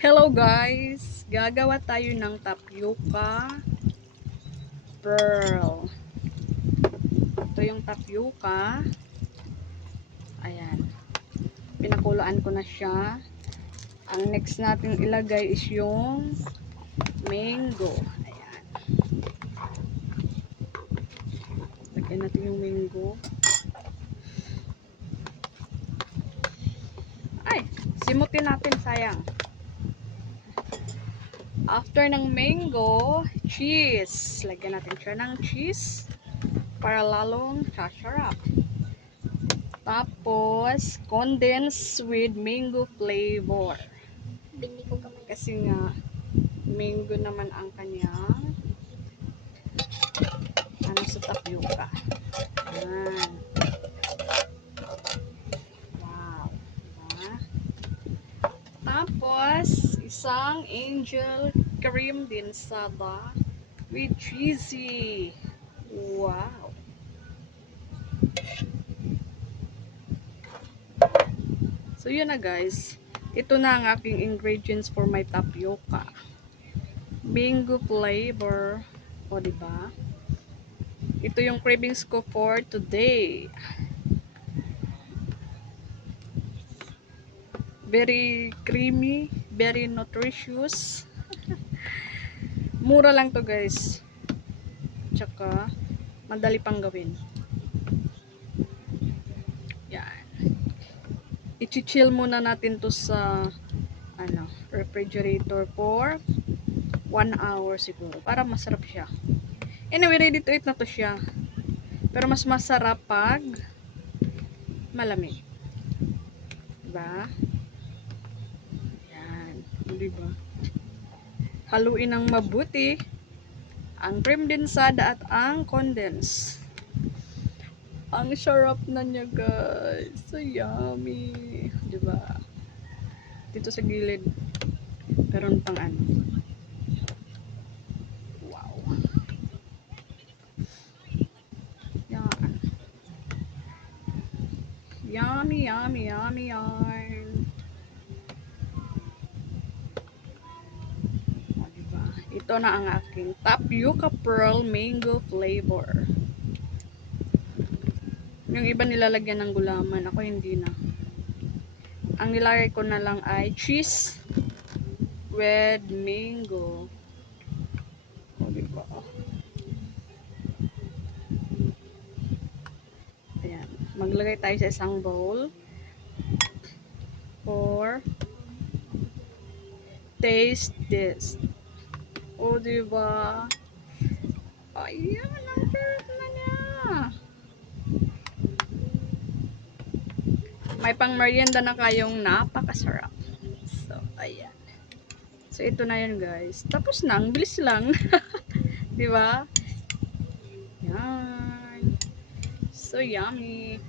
Hello guys! Gagawa tayo ng tapioca pearl. Ito yung tapioca. Ayan. Pinakuloan ko na siya. Ang next natin ilagay is yung mango. Ayan. Lagyan natin yung mango. Ay! Simutin natin, sayang. After ng mango, cheese. Lagyan natin siya ng cheese para lalong sasarap. Tapos, condensed with mango flavor. Bindi ko kamay. Kasi nga, mango naman ang kanyang sa tapioca. Ayan. Wow. Diba? Tapos, isang angel cream dinsada with cheesy. Wow. So, yun na guys. Ito na ang aking ingredients for my tapioca. Mango flavor. O, diba? Ito yung cravings ko for today. Very creamy, very nutritious. Mura lang to guys. Tsaka, madali pang gawin. Yan. I-chill muna natin to sa refrigerator for 1 hour siguro. Para masarap siya. Anyway, ready to eat na to siya. Pero mas masarap pag malamig. Diba? Yan. Diba? Haluin ng mabuti ang cream dinsada at ang condense. Ang sarap na niya guys. So yummy. Diba? Dito sa gilid. Meron pang ano. Wow. Yan. Yummy, yummy, yummy, yarn. O, diba? Ito na ang aking tapioca pearl mango flavor. Yung iba nilalagyan ng gulaman. Ako hindi na. Ang nilagay ko na lang ay cheese with mango. O, diba? Ayan. Maglagay tayo sa isang bowl. For taste this. O, diba? Ayan. Ang sarap na niya. May pang merienda na kayong napakasarap. So, ayan. So, ito na yun guys. Tapos na. Ang bilis lang. Diba? Yan. So yummy.